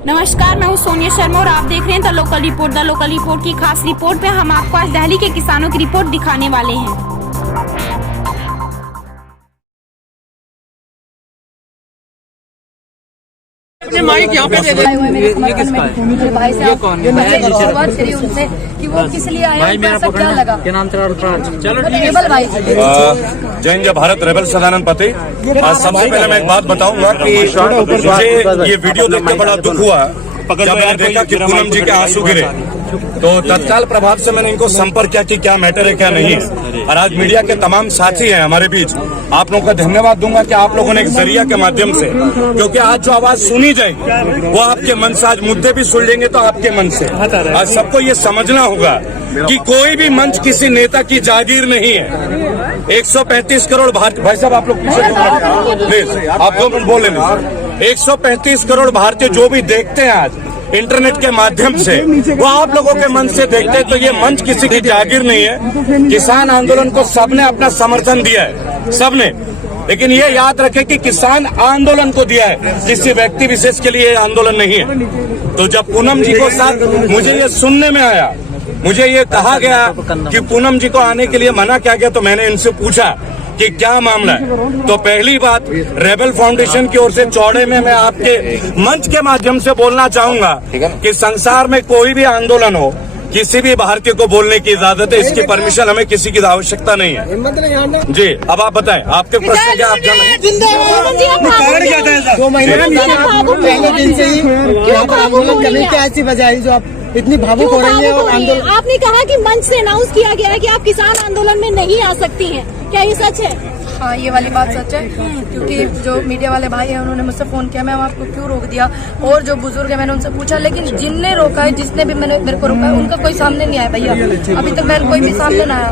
नमस्कार, मैं हूं सोनिया शर्मा और आप देख रहे हैं the local report. The local report की खास रिपोर्ट पे हम आपको आज दिल्ली के किसानों की रिपोर्ट दिखाने वाले हैं। माइक यहाँ पे दे दे। मेरे भाई से शुरुआत करी उनसे कि वो किस लिए आए, क्या लगा। क्या नाम तेरा? चलो केवल भाई जय हिंद, जय भारत। रेबल सदानंद पति। आज सबसे पहले मैं एक बात बताऊंगा कि मुझे ये वीडियो देख के बड़ा दुख हुआ जब मैंने देखा कि पूनम जी के आंसू गिरे, तो तत्काल प्रभाव से मैंने इनको संपर्क किया कि क्या मैटर है क्या नहीं है। और आज मीडिया के तमाम साथी हैं हमारे बीच, आप लोगों का धन्यवाद दूंगा कि आप लोगों ने एक जरिया के माध्यम से, क्योंकि आज जो आवाज सुनी जाएगी वो आपके मन से, आज मुद्दे भी सुन लेंगे तो आपके मन से। आज सबको ये समझना होगा कि कोई भी मंच किसी नेता की जागीर नहीं है। 135 करोड़ भारतीय, भाई साहब आप लोग प्लीज आप 2 मिनट बोल लेंगे। 135 करोड़ भारतीय जो भी देखते हैं आज इंटरनेट के माध्यम से, वो आप लोगों के मन से देखते हैं, तो ये मंच किसी की जागीर नहीं है। किसान आंदोलन को सबने अपना समर्थन दिया है, सबने, लेकिन ये याद रखें कि किसान आंदोलन को दिया है, किसी व्यक्ति विशेष के लिए आंदोलन नहीं है। तो जब पूनम जी को साथ, मुझे ये सुनने में आया, मुझे ये कहा गया कि पूनम जी को आने के लिए मना किया गया, तो मैंने इनसे पूछा कि क्या मामला है। तो पहली बात, रेबल फाउंडेशन की ओर से चौड़े में मैं आपके मंच के माध्यम से बोलना चाहूंगा कि संसार में कोई भी आंदोलन हो, किसी भी भारतीय को बोलने की इजाजत है, इसकी परमिशन हमें किसी की आवश्यकता नहीं है। जी, अब आप बताएं, आपके प्रश्न क्या? आप ऐसी वजह है जो आप इतनी भावुक हो रही है? और आंदोलन आपने कहा कि मंच से अनाउंस किया गया है कि आप किसान आंदोलन में नहीं आ सकती हैं, क्या ये सच है? हाँ, ये वाली बात सच है, क्योंकि जो मीडिया वाले भाई हैं उन्होंने मुझसे फोन किया, मैं आपको क्यों रोक दिया, और जो बुजुर्ग है मैंने उनसे पूछा, लेकिन जिनने रोका है, जिसने भी मेरे को रोका है, उनका कोई सामने नहीं आया भैया। अभी तक मैंने कोई भी सामने ना आया।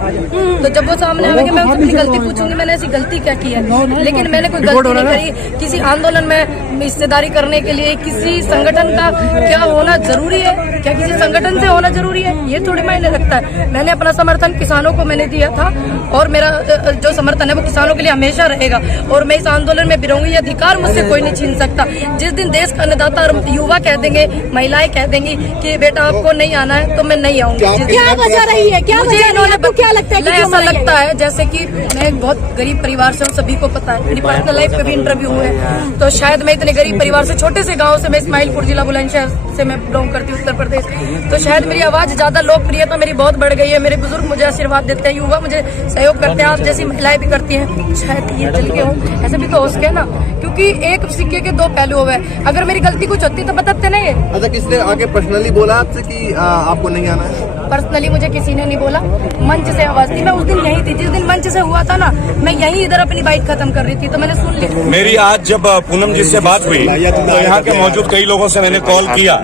तो जब वो सामने आएंगे मैं उनसे अपनी गलती पूछूंगी, मैंने ऐसी गलती क्या की है। लेकिन मैंने कोई गलती नहीं करी। किसी आंदोलन में हिस्सेदारी करने के लिए किसी संगठन का क्या होना जरूरी है? क्या किसी संगठन से होना जरूरी है? ये थोड़ी मायने रखता है। मैंने अपना समर्थन किसानों को मैंने दिया था, और मेरा जो समर्थन है वो किसानों के लिए हमेशा रहेगा, और मैं इस आंदोलन में भी रहूंगी। ये अधिकार मुझसे कोई नहीं छीन सकता। जिस दिन देश का अन्नदाता और युवा कह देंगे, महिलाएं कह देंगी कि बेटा आपको नहीं आना है, तो मैं नहीं आऊंगी। क्या वजह रही है? क्या मुझे इन्होंने क्या लगता है? ऐसा लगता है जैसे कि मैं एक बहुत गरीब परिवार से हूँ, सभी को पता है, मेरी पर्सनल लाइफ पे भी इंटरव्यू हुए, तो शायद मैं इतने गरीब परिवार से, छोटे से गाँव से, मैं इस्माइलपुर जिला बुलंदशहर से मैं बिलोंग करती हूँ, उत्तर प्रदेश, तो शायद मेरी आवाज ज्यादा लोकप्रियता मेरी बहुत बढ़ गई है। मेरे बुजुर्ग मुझे आशीर्वाद देते हैं, युवा मुझे सहयोग करते हैं, आप जैसी महिलाएं भी करती हैं। शायद ये चल के हो, ऐसे भी तो हो सके ना, क्योंकि एक सिक्के के 2 पहलू हो गए। अगर मेरी गलती कुछ होती तो बताते नहीं। अच्छा, किसने आगे पर्सनली बोला आपसे कि आपको नहीं आना है? पर्सनली मुझे किसी ने नहीं बोला, मंच से आवाज थी। मैं उस दिन यही थी, जिस दिन मंच से हुआ था ना, मैं यही इधर अपनी बाइट खत्म कर रही थी, तो मैंने सुन ली। मेरी आज जब पूनम जी से बात हुई तो यहाँ के मौजूद कई लोगों से मैंने कॉल किया,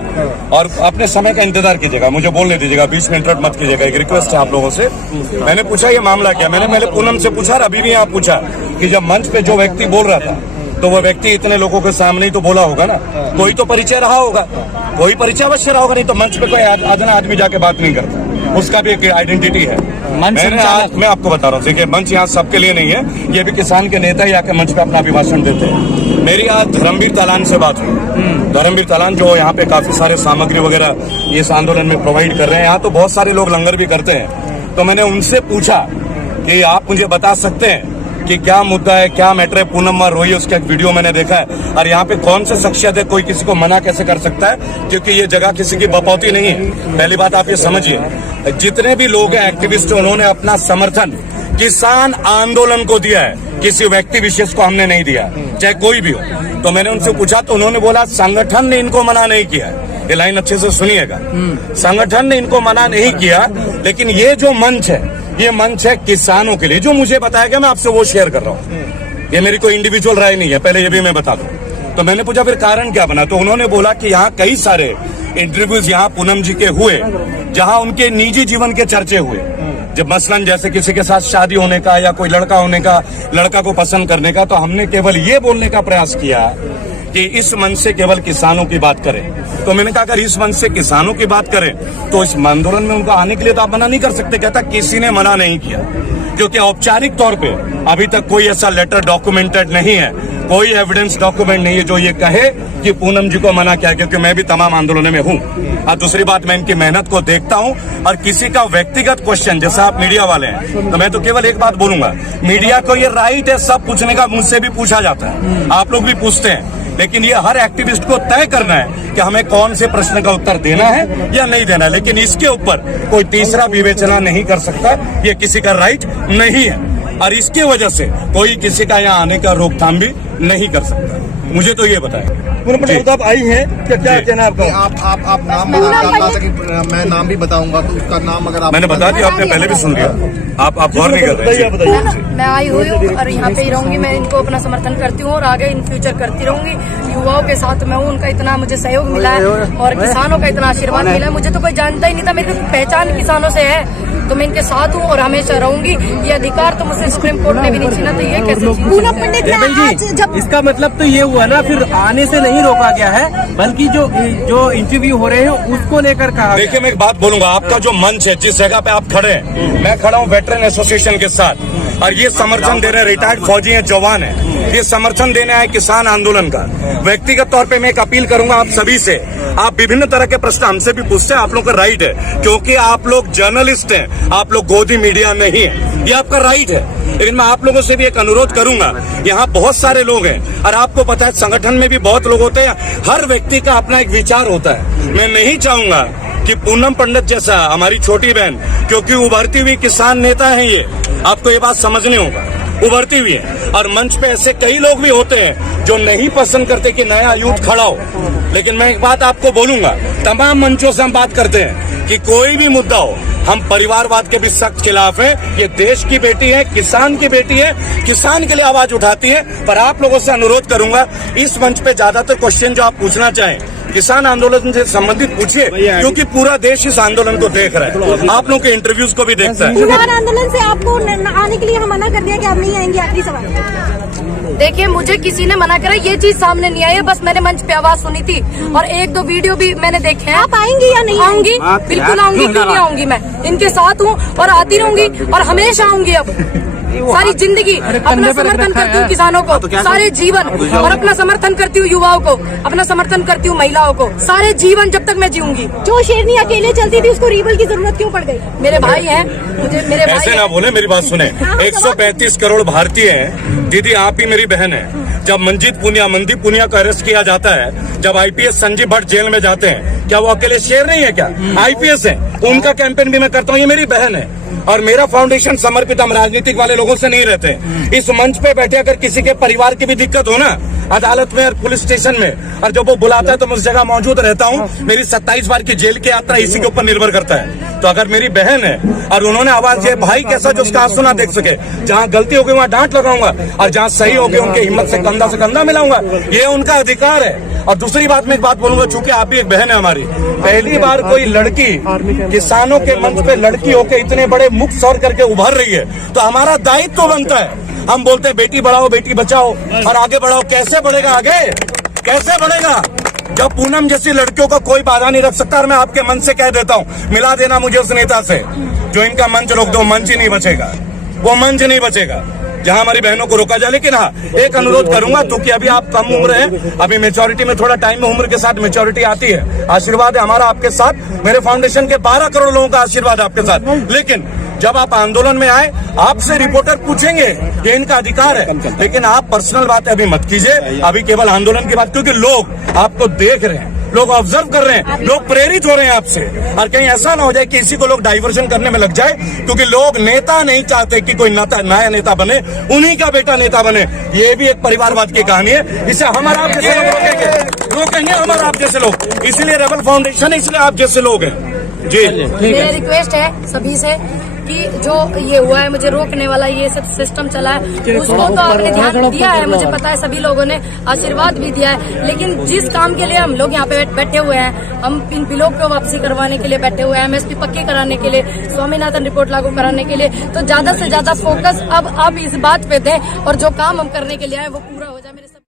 और अपने समय का इंतजार कीजिएगा, मुझे बोलने दीजिएगा, बीच में इंटरप्ट मत कीजिएगा, एक रिक्वेस्ट है आप लोगों से। मैंने पूछा ये मामला क्या, मैंने पूनम से पूछा, अभी भी यहाँ पूछा कि जब मंच पे जो व्यक्ति बोल रहा था, तो वो व्यक्ति इतने लोगों के सामने ही तो बोला होगा ना, कोई तो परिचय रहा होगा, कोई परिचय अवश्य रहा होगा, नहीं तो मंच पे कोई आधना आदमी जाके बात नहीं करता, उसका भी एक आइडेंटिटी है। मैं आपको बता रहा हूँ, देखिए मंच यहाँ सबके लिए नहीं है, ये भी किसान के नेता ही आके मंच पे अपना अभिभाषण देते हैं। मेरी आज धर्मवीर तालान से बात हुई। धर्मवीर तालान जो यहाँ पे काफी सारे सामग्री वगैरह इस आंदोलन में प्रोवाइड कर रहे हैं, यहाँ तो बहुत सारे लोग लंगर भी करते हैं, तो मैंने उनसे पूछा कि आप मुझे बता सकते हैं कि क्या मुद्दा है, क्या मैटर है। पूनम और रोई, उसका एक वीडियो मैंने देखा है, और यहाँ पे कौन से शख्सियत है, कोई किसी को मना कैसे कर सकता है, क्योंकि ये जगह किसी की बपौती नहीं है। पहली बात आप ये समझिए, जितने भी लोग हैं एक्टिविस्ट, उन्होंने अपना समर्थन किसान आंदोलन को दिया है, किसी व्यक्ति विशेष को हमने नहीं दिया, चाहे कोई भी हो। तो मैंने उनसे पूछा, तो उन्होंने बोला संगठन ने इनको मना नहीं किया। ये लाइन अच्छे से सुनिएगा, संगठन ने इनको मना नहीं किया, लेकिन ये जो मंच है, ये मंच है किसानों के लिए। जो मुझे बताया गया मैं आपसे वो शेयर कर रहा हूँ, ये मेरी कोई इंडिविजुअल राय नहीं है, पहले ये भी मैं बता दूं। तो मैंने पूछा फिर कारण क्या बना, तो उन्होंने बोला कि यहाँ कई सारे इंटरव्यूज यहाँ पूनम जी के हुए, जहाँ उनके निजी जीवन के चर्चे हुए, जब मसलन जैसे किसी के साथ शादी होने का या कोई लड़का होने का, लड़का को पसंद करने का, तो हमने केवल ये बोलने का प्रयास किया कि इस मंच से केवल किसानों की बात करें। तो मैंने कहा अगर इस मंच से किसानों की बात करें तो इस आंदोलन में उनको आने के लिए तो आप मना नहीं कर सकते। कहता किसी ने मना नहीं किया, क्योंकि औपचारिक तौर पे अभी तक कोई ऐसा लेटर डॉक्यूमेंटेड नहीं है, कोई एविडेंस डॉक्यूमेंट नहीं है जो ये कहे कि पूनम जी को मना किया, क्योंकि मैं भी तमाम आंदोलनों में हूँ। और दूसरी बात, मैं इनकी मेहनत को देखता हूँ और किसी का व्यक्तिगत क्वेश्चन, जैसा आप मीडिया वाले हैं, तो मैं तो केवल एक बात बोलूंगा, मीडिया को ये राइट है सब पूछने का, मुझसे भी पूछा जाता है, आप लोग भी पूछते हैं, लेकिन ये हर एक्टिविस्ट को तय करना है कि हमें कौन से प्रश्न का उत्तर देना है या नहीं देना है। लेकिन इसके ऊपर कोई तीसरा विवेचना नहीं कर सकता, ये किसी का राइट नहीं है और इसकी वजह से कोई किसी का यहाँ आने का रोकथाम भी नहीं कर सकता। मुझे तो ये बताएं। आप आई हैं क्या कहना है आपका? आप नाम बता कि मैं नाम भी बताऊंगा, तो उसका नाम अगर आप मैंने बता दिया, आपने पहले भी सुन लिया, आप गौर नहीं कर रहे। मैं आई हुई हूँ और यहाँ पे ही रहूंगी। मैं इनको अपना समर्थन करती हूँ और आगे इन फ्यूचर करती रहूंगी। युवाओं के साथ मैं हूँ, उनका इतना मुझे सहयोग मिला है और किसानों का इतना आशीर्वाद मिला है। मुझे तो कोई जानता ही नहीं था, मेरी पहचान किसानों से है, तो मैं इनके साथ हूँ और हमेशा रहूंगी। ये अधिकार तो मुझे सुप्रीम कोर्ट ने भी नहीं छीना, तो ये कैसे पूनम पंडित इसका मतलब तो ये हुआ ना, फिर आने से नहीं रोका गया है, बल्कि जो इंटरव्यू हो रहे हैं उसको लेकर कहा। देखिए, मैं एक बात बोलूंगा, आपका जो मंच है, जिस जगह पे आप खड़े हैं, मैं खड़ा हूँ वेटरन एसोसिएशन के साथ और ये समर्थन दे रहे हैं, रिटायर्ड फौजी हैं, जवान है, ये समर्थन देने आए किसान आंदोलन का। व्यक्तिगत तौर पे मैं एक अपील करूंगा आप सभी से, आप विभिन्न तरह के प्रश्न हमसे भी पूछते हैं, आप लोग का राइट है, क्योंकि आप लोग जर्नलिस्ट हैं, आप लोग गोदी मीडिया नहीं है, ये आपका राइट है। लेकिन मैं आप लोगों से भी एक अनुरोध करूंगा, यहाँ बहुत सारे लोग हैं और आपको पता है संगठन में भी बहुत लोग होते हैं, हर व्यक्ति का अपना एक विचार होता है। मैं नहीं चाहूंगा कि पूनम पंडित जैसा हमारी छोटी बहन, क्योंकि उभरती हुई किसान नेता है ये, आपको ये बात समझनी होगा, उभरती हुई है, और मंच पे ऐसे कई लोग भी होते हैं जो नहीं पसंद करते कि नया यूथ खड़ा हो। लेकिन मैं एक बात आपको बोलूंगा, तमाम मंचों से हम बात करते हैं कि कोई भी मुद्दा हो, हम परिवारवाद के भी सख्त खिलाफ हैं। ये देश की बेटी है, किसान की बेटी है, किसान के लिए आवाज उठाती है। पर आप लोगों से अनुरोध करूंगा, इस मंच पे ज्यादातर क्वेश्चन जो आप पूछना चाहें किसान आंदोलन से संबंधित पूछिए, क्योंकि पूरा देश इस आंदोलन को देख रहा है, आप लोगों के इंटरव्यूज को भी देखता है। किसान आंदोलन से आपको आने के लिए हम मना कर दिया कि आप नहीं आएंगे? आखिरी सवाल। देखिए, मुझे किसी ने मना करा, ये चीज सामने नहीं आई है, बस मैंने मंच पे आवाज सुनी थी और एक दो वीडियो भी मैंने देखे हैं। आप आएंगी या नहीं? आऊंगी, बिल्कुल आऊंगी, क्यों नहीं आऊंगी? मैं इनके साथ हूँ और आती रहूंगी और हमेशा आऊंगी। अब सारी जिंदगी अपना समर्थन करती हूँ किसानों को, सारे जीवन, और अपना समर्थन करती हूँ युवाओं को, अपना समर्थन करती हूँ महिलाओं को, सारे जीवन जब तक मैं जीऊंगी। जो शेरनी अकेले चलती थी उसको रीबल की जरूरत क्यों पड़ गई? मेरे भाई हैं, मुझे मेरे भाई ऐसे ना बोले, मेरी बात सुने। 135 करोड़ भारतीय हैं दीदी, आप ही मेरी बहन है। जब मनदीप पुनिया को अरेस्ट किया जाता है, जब आईपीएस संजीव भट्ट जेल में जाते हैं, क्या वो अकेले शेर नहीं है? क्या आईपीएस है? उनका कैंपेन भी मैं करता हूँ, ये मेरी बहन है और मेरा फाउंडेशन समर्पित, हम राजनीतिक वाले लोगों से नहीं रहते। इस मंच पे बैठे अगर किसी के परिवार की भी दिक्कत हो ना, अदालत में और पुलिस स्टेशन में, और जब वो बुलाता है तो मैं उस जगह मौजूद रहता हूँ। मेरी 27 बार की जेल की यात्रा इसी के ऊपर निर्भर करता है। तो अगर मेरी बहन है और उन्होंने आवाज दिया, भाई कैसा जो उसका आंसू ना देख सके, जहाँ गलती हो गई वहाँ डांट लगाऊंगा और जहाँ सही हो गई उनके हिम्मत से कंधा मिलाऊंगा, ये उनका अधिकार है। और दूसरी बात, मैं एक बात बोलूंगा, चूंकि आप भी एक बहन है हमारी, पहली बार कोई लड़की किसानों के मंच पे लड़की होकर इतने बड़े मुख सौर करके उभर रही है, तो हमारा दायित्व तो बनता है। हम बोलते हैं बेटी बढ़ाओ, बेटी बचाओ और आगे बढ़ाओ, कैसे बढ़ेगा आगे? कैसे बढ़ेगा जब पूनम जैसी लड़कियों को कोई बाधा नहीं रख सकता? और मैं आपके मन से कह देता हूँ, मिला देना मुझे उस नेता से जो इनका मंच रोक दो, मंच ही नहीं बचेगा, वो मंच नहीं बचेगा जहां हमारी बहनों को रोका जाए। लेकिन हाँ, एक अनुरोध करूंगा, क्योंकि अभी आप कम उम्र हैं, अभी मेच्योरिटी में थोड़ा टाइम में, उम्र के साथ मेच्योरिटी आती है। आशीर्वाद है हमारा आपके साथ, मेरे फाउंडेशन के 12 करोड़ लोगों का आशीर्वाद आपके साथ। लेकिन जब आप आंदोलन में आए, आपसे रिपोर्टर पूछेंगे, ये इनका अधिकार है, लेकिन आप पर्सनल बातें अभी मत कीजिए, अभी केवल आंदोलन की बात, क्योंकि लोग आपको देख रहे हैं, लोग ऑब्जर्व कर रहे हैं, लोग प्रेरित हो रहे हैं आपसे। और कहीं ऐसा ना हो जाए कि इसी को लोग डाइवर्जन करने में लग जाए, क्योंकि लोग नेता नहीं चाहते कि कोई नया नेता बने, उन्हीं का बेटा नेता बने। ये भी एक परिवारवाद की कहानी है, इसे हमारा आप जैसे लोग रोकेंगे, हमारा आप जैसे लोग, इसलिए रेबल फाउंडेशन है, इसलिए आप जैसे लोग हैं। जी, मेरा रिक्वेस्ट है सभी से कि जो ये हुआ है, मुझे रोकने वाला ये सब सिस्टम चला है, उसको तो आपने ध्यान दिया है, मुझे पता है, सभी लोगों ने आशीर्वाद भी दिया है। लेकिन जिस काम के लिए हम लोग यहाँ पे बैठे हुए हैं, हम इन बिलों को वापसी करवाने के लिए बैठे हुए हैं, एमएसपी पक्के कराने के लिए, स्वामीनाथन रिपोर्ट लागू कराने के लिए, तो ज्यादा से ज्यादा फोकस अब आप इस बात पे दें और जो काम हम करने के लिए आए वो पूरा हो जाए। मेरे सब